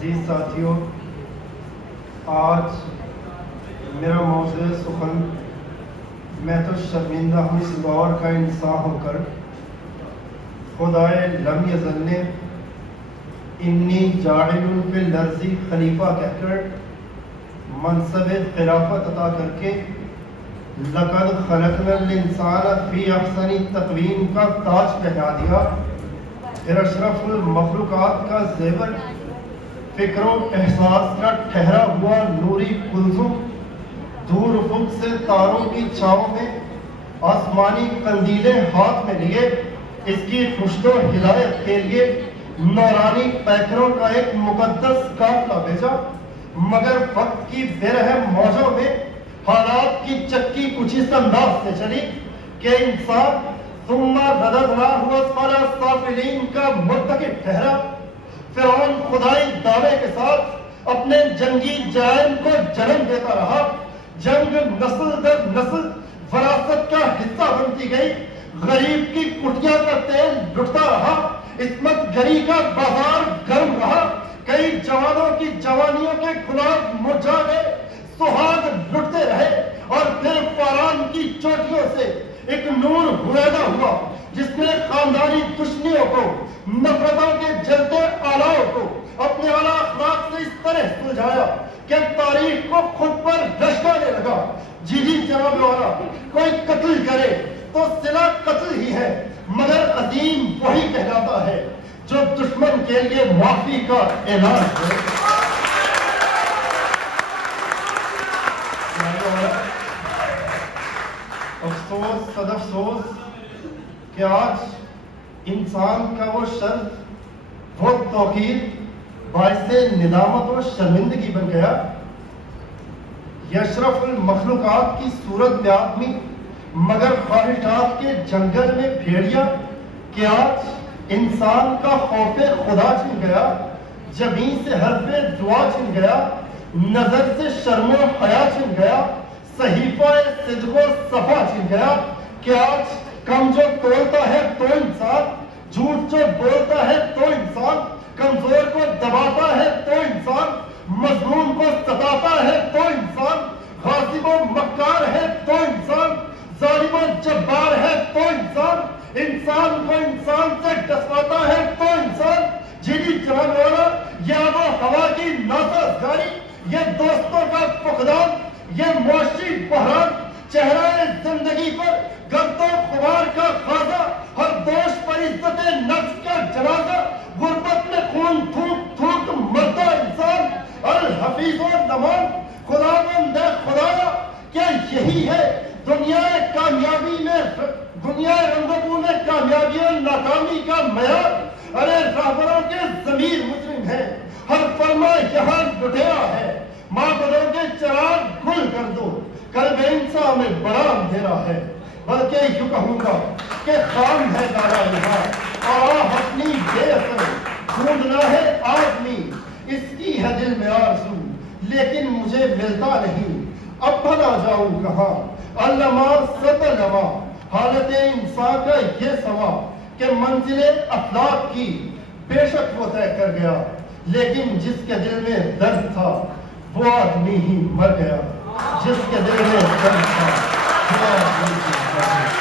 عزیز ساتھیوں، آج میرا موضوع سخن میں تو شرمندہ ہوں اس دور کا انسان ہو کر، خدائے لم یزل نے انی جاعل فی الارض خلیفہ کہہ کر منصب خلافت عطا کر کے لقد خلقنا الانسان فی احسن تقویم کا تاج پہنا دیا، پھر اشرف المخلوقات کا زیور، فکر و احساس کا ٹھہرا ہوا نوری کلثوم، دور افق سے تاروں کی چھاؤں میں آسمانی قندیلیں ہاتھ میں لیے اس کی رشد و ہدایت کے لیے نورانی پیکروں کا ایک مقدس قافلہ بھیجا، مگر وقت کی بے رحم موجوں میں حالات کی چکی کچھ اس انداز سے چلی کہ انسان ثم رددناہ اسفل السافلین کا مرتکب ٹھہرا۔ فرعون خدائی دعوے کے ساتھ اپنے جنگی جرائم کو جنم دیتا رہا، جنگ نسل در نسل وراثت کا حصہ بنتی گئی، غریب کی کٹیا کا تیل لٹتا رہا، عصمت گری کا بازار گرم رہا، کئی جوانوں کی جوانیوں کے گلاب مرجھا گئے، سہاگ لٹتے رہے، اور پھر فاران کی چوٹیوں سے ایک نور ہویدا ہوا جس نے خاندانی دشمنیوں کو، نفرتوں کے جلتے آلاؤں کو اپنے اعلیٰ اخلاق سے اس طرح سلجھایا کہ تاریخ کو خود پر رشکانے لگا۔ جی جناب والا، کوئی قتل کرے تو صلہ قتل ہی ہے، مگر عظیم وہی کہلاتا ہے جو دشمن کے لیے معافی کا اعلان کرے۔ افسوس صد افسوس کہ آج انسان کا وہ شرف، وہ توقیر باعث ندامت و شرمندگی بن گیا۔ یشرف المخلوقات کی صورت میں آدمی، مگر خواہشات کے جنگل میں بھیڑیا، کہ آج انسان کا خوف خدا چھن گیا، جبیں سے حرف دعا چھن گیا، نظر سے شرم و حیا چھن گیا، صحیفہ صدق و صفا چھن گیا، کہ آج کم جو تولتا ہے تو انسان، جھوٹ جو بولتا ہے تو انسان، کمزور کو دباتا ہے تو انسان، مظلوم کو ستاتا ہے تو انسان، غاصب و مکار ہے تو انسان، ظالم و جبار ہے تو انسان، انسان کو انسان سے ڈسواتا ہے تو انسان۔ جی جناب والا، یہ آب و ہوا کی ناسازگاری، یہ دوستوں کا فقدان، یہ معاشی بحران، چہرہ زندگی پر گرد و غبار کا خاصہ، ہر دوش پر عزت نفس کا جنازہ، غربت میں خون تھوک تھوک مرتا انسان، الحفیظ و نمان خداوند خدایا، کیا یہی ہے دنیا کامیابی میں، دنیا رنگ و بو میں کامیابی اور ناکامی کا معیار؟ ارے رہبروں کے ضمیر مجرم ہیں، ہر فرما یہاں لٹیرا ہے، معبدوں کے چراغ گل کر دو، قلب انسان میں بڑا اندھیرا ہے، بلکہ یوں کہوں گا کہ خام ہے دارا یہاں، اور آہ اپنی بے اثر ڈھونڈنا ہے آدمی، اس کی ہے دل میں آرزو لیکن مجھے ملتا نہیں، اب بھلا جاؤں کہاں؟ علماء ستلوا، حالت انسان کا یہ سوا کہ منزل افلاک کی بے شک وہ طے کر گیا، لیکن جس کے دل میں درد تھا وہ آدمی ہی مر گیا، جس کے دل میں درد تھا وہ آدمی ہی مر گیا۔